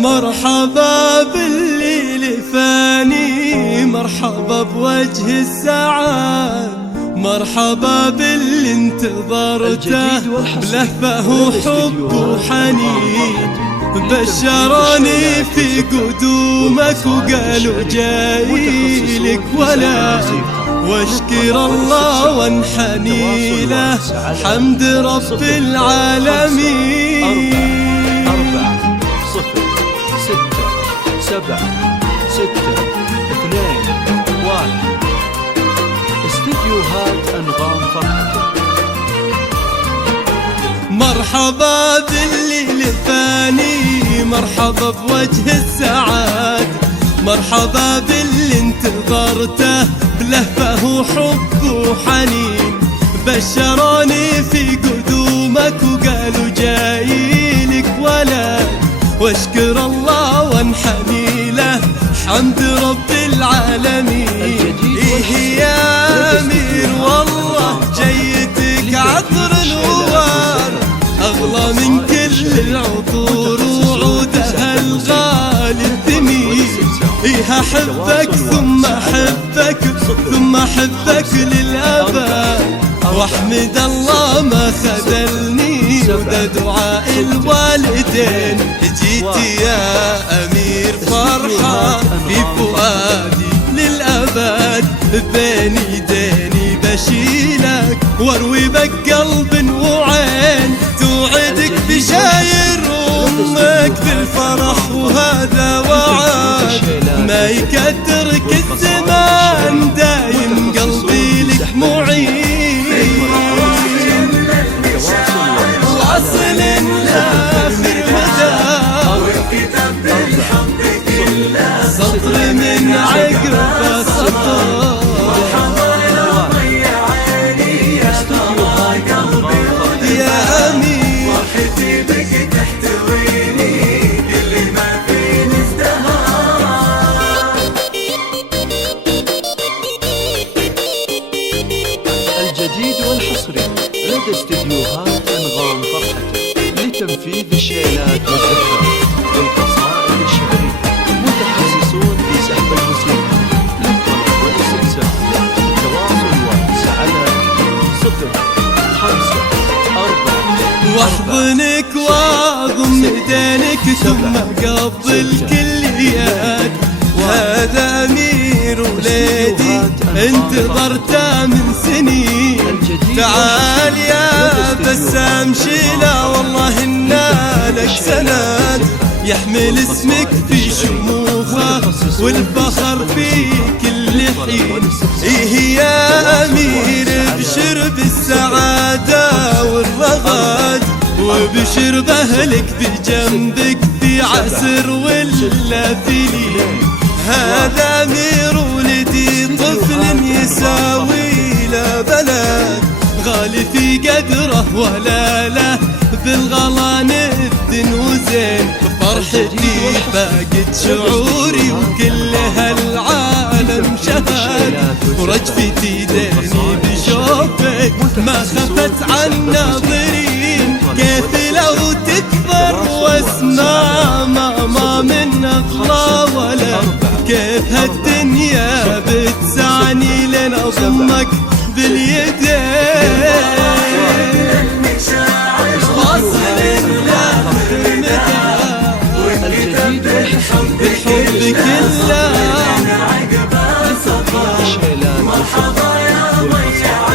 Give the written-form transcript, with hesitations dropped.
مرحبا بالليل فاني، مرحبا بوجه السعاد، مرحبا باللي انتظرته بلهفه وحب وحنين. بشروني في قدومك وقالوا جايلك ولد، واشكر الله وانحني له حمد رب العالمين. 7 6 2 1 استديوهات أنغام فرحتك. مرحبا بالليل فاني، مرحبا بوجه السعاد، مرحبا باللي انتظرته بلهفه وحب وحنين. بشروني في قدومك وقالوا جايلك ولد، واشكر الله وانحني له حمد رب العالمين. إيه يا أمير والله جيتك عطر النوار، أغلى من كل العطور وعودها الغالي الثمين. إيه أحبك ثم أحبك ثم أحبك للأبد، واحمد الله ما خذلني وده دعاء الوالدين. جيت يا أمير فرحة في فؤادي للأبد، بين يديني بشيلك واروي بك قلب وعين. توعدك بشاير أمك بالفرح وهذا وعد، ما يكدرك الزمان دايم قلبي لك معين. واصل لآخر مدى والكتاب بالحب كله، سطر من عقب سطر. مرحبا يا ضيع عيني يا طلع قلبي يا أمير، فرحتي بك تحتويني اللي ما فيني ازدهار. الجديد والحصري لدى استديوهات أنغام فرحتك لتنفيذ الشيلات والزفات والقصائد الشعرية. متخصصون في سحب الموسيقى للطلب والاستفسار. تواصل واتس على 0 5 4 واحضنك واضم يدينك ثم قبل كليات. وهذا أمير وليدي انتظرته من سنين. تعال يا بسام شيله والله إنا لك سند، يحمل اسمك في شموخه والفخر في كل حين. إيه يا أمير ابشر بالسعادة والرغد، وبشر بأهلك بجنبك في عسر ولا في ليل. هذا أمير ولدي طفل يساوي له بلد، غالي في قدره ولا له بالغلا ند وزين. فرحتي فاقد شعوري وكل هالعالم شهد، ورجفتي ديني بشوفك ما خفت عن ناظرين. كيف لو تكبر واسمع ما من أغلى ولا، كيف هالدنيا بتسعني لين أضمك باليدين. واصل لآخر مدى والكتاب بالحب كله، مرحبا يا ضيع